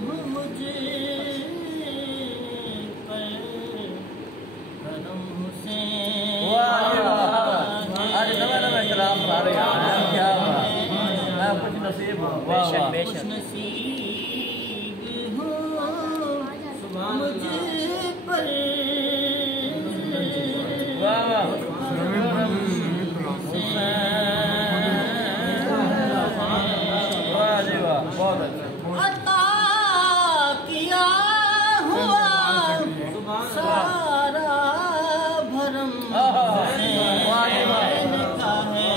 मुझे पर करम हुसैन। आज नवा कलाम आ रहे हैं, क्या बात है, कुछ नसीब हो, बेशक बेशक खुश नसीब हो मुझे पर। वाह वाह वाह जी वाह, बहुत अच्छा। अता किया हुआ सारा भरम हुसैन का है।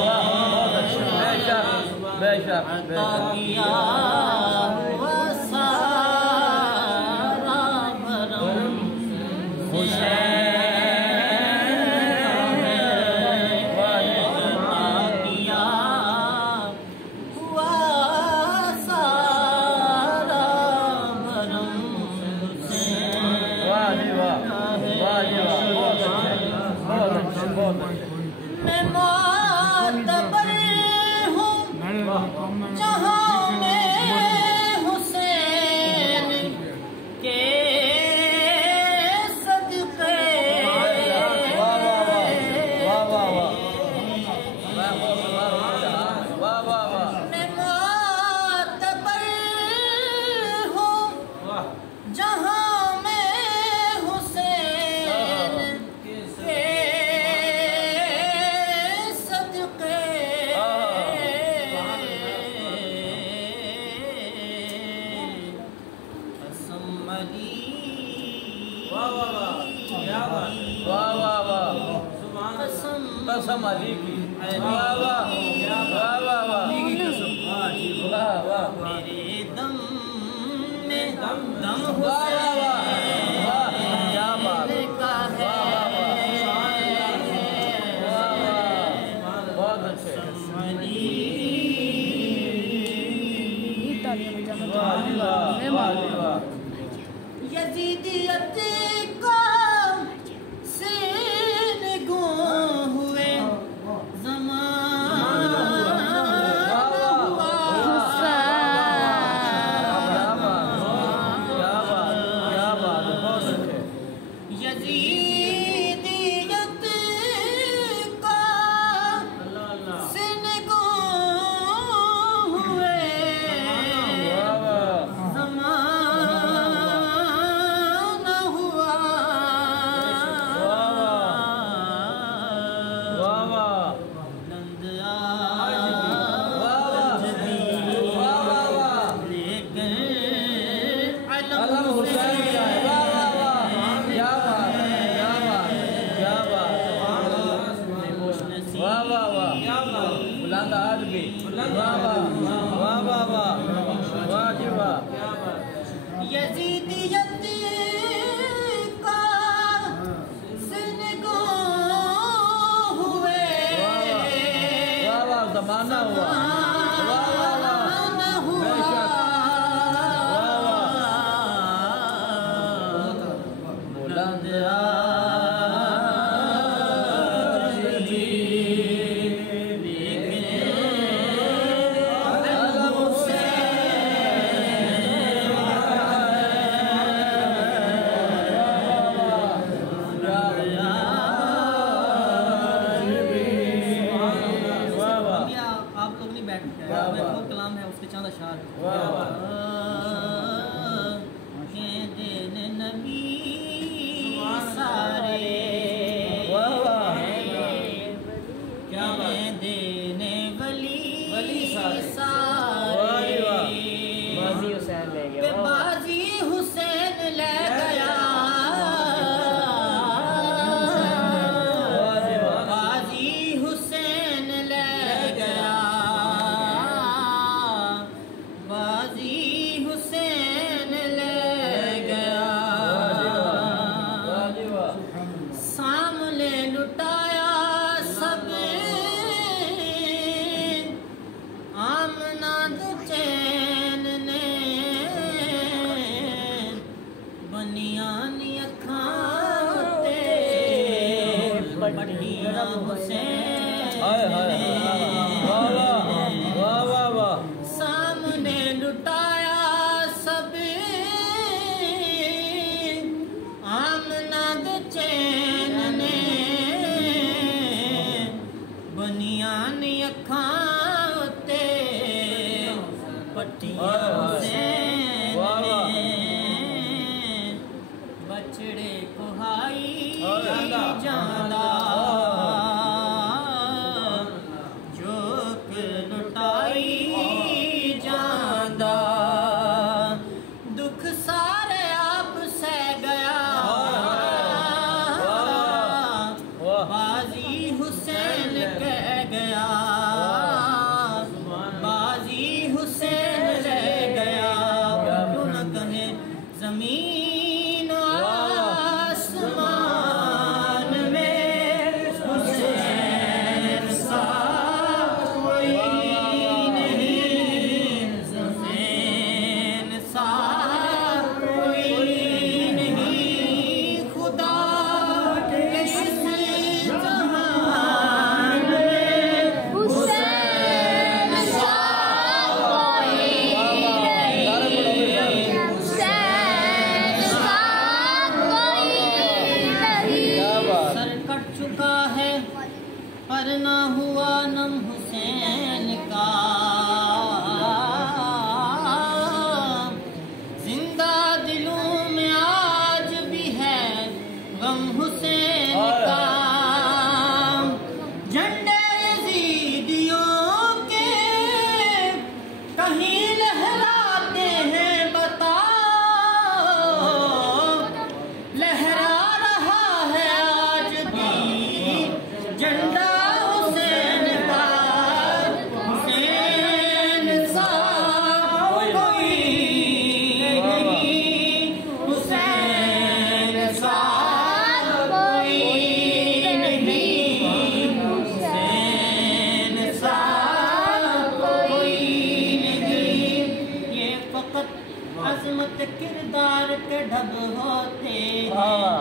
बेशक अता किया हुआ सारा भरम हुसैन मैं मोतबर हूँ जहाँ में हुसैन के सदक़े। मैं मोतबर हूँ जहाँ में हुसैन के कसम अली की, वाह वाह वाह वाह वाह, मेरे दम में दम हुसैन का है। बहुत अच्छे, यजीदियत का सीनगो हुए ज़माना हुआ। यजीदियत का सीनगो हुए ज़माना हुआ। बुलंद आज भी लेकर अलम हुसैन। बुलंद आज भी, वाह वाह वाह वाह वाह वाह जी वाह। यजीदियत का सिनगो हुए वाह वाह, ज़माना हुआ, वाह वाह वाह, बेशक बुलंद कलाम है उसके चंद अशार। देने नबी सारे क्या देने वली सारे बाजी हुसैन ले गया। बाजी हुसैन ले गया। बाजी हुसैन ले गया। सामने लुटाया सब आमना चैन ने बनियानी अखाते बढ़िया हुसैन सामने लुटाया सब हुसैन ने बछड़े कुहाई जांदा जोक लुटाई जांदा दुख सारे आप सह गया बाजी हुसैन कह गया बाजी हुसैन रह गया क्यों न कहे जमीन आसमान में हुसैन सा कोई नहीं हुसैन सा कोई नहीं खुदा के इस जहान में हुसैन सा कोई नहीं हुसैन सा कोई नहीं सर कट चुका है पर ना हुआ नम हुसैन का जिंदा दिलों में आज भी है गम हुसैन का झंडे यजीदियों के कहीं लहराते हैं बताओ लहरा रहा है आज भी झंडा हुसैन का हुसैन सा कोई नहीं हुसैन सा कोई नहीं हुसैन सा कोई नहीं ये फकत अजमत किरदार के ढब होते हैं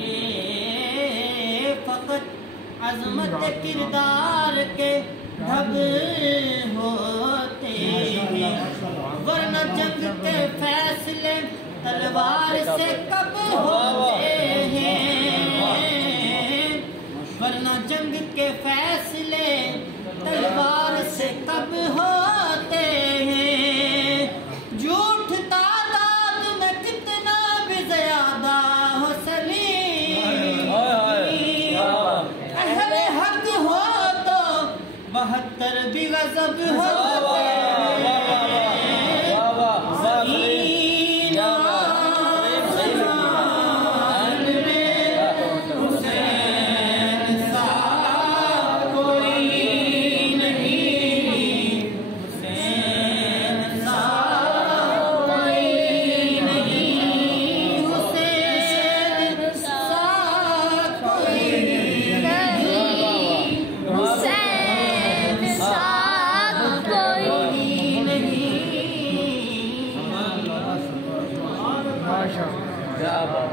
ये फकत अजमत किरदार के ढब होते हैं वरना जंग के फैसले तलवार से कब होते हैं वरना जंग के फैसले तलवार से कब